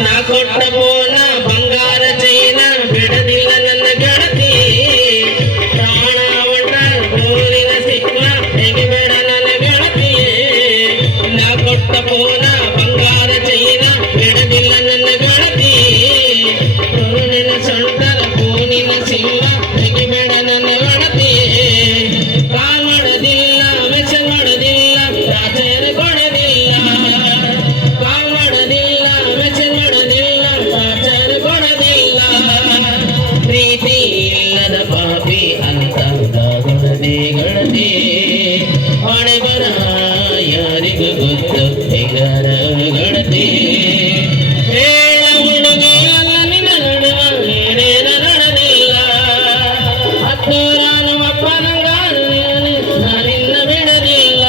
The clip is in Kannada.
ನಾ ಕೊಟ್ಟ ಬೋನ ಬಂಗಾರ ಚೈನ ಬಿಡದಿಲ್ಲ ನನ್ನ ಗೆಳತಿ ಪ್ರಾಣ ಒಟ್ಟ ಗೋರಿನ ಸಿಕ್ಕ ತೆಗಿಬೇಡ ನನ್ನ ಗೆಳತಿ ನಾ ಕೊಟ್ಟ ಬೋನ ಬಂಗಾರ ಚೈನ ಬಿಡದಿಲ್ಲ ನನ್ನ ಗೆಳತಿ ಪೂನಿನ ಸೊಂಟರ ಪೂನಿನ ಸಿಂಹ ತೆಗಿಬೇಡ ನನ್ನ ಗೆಳತಿ ಕಾಲ್ ಮಾಡೋದಿಲ್ಲ ಮೆಚ್ಚ ಮಾಡೋದಿಲ್ಲ ರಾಜರ ಕೊಡೋದಿಲ್ಲ ಕಾಲ್ ಮಾಡೋದಿಲ್ಲ ಮೆಚ್ಚ ಮಾಡೋದಿಲ್ಲ ರಾಜರ ಕೊಡೋದಿಲ್ಲ ಪ್ರೀತಿ ಇಲ್ಲದ ಪಾಪಿ ಅಂತ ಗುಣದಿ ಗೆಳತಿ ಹೊಣೆ ಬರ ಯಾರಿಗೂ ಗೊತ್ತು ಹೆಂಗರ ಗೆಳತಿ ಹೇಳ ಹುಡುಗಿ ಅಲ್ಲ ನಿನ್ನ ನಡುವ ಏನೇನ ನಡೆದಿಲ್ಲ ಹತ್ತೂರ ನಮ್ಮಪ್ಪ ನಂಗಾರು ನಾನಿನ್ನ ಬಿಡದಿಲ್ಲ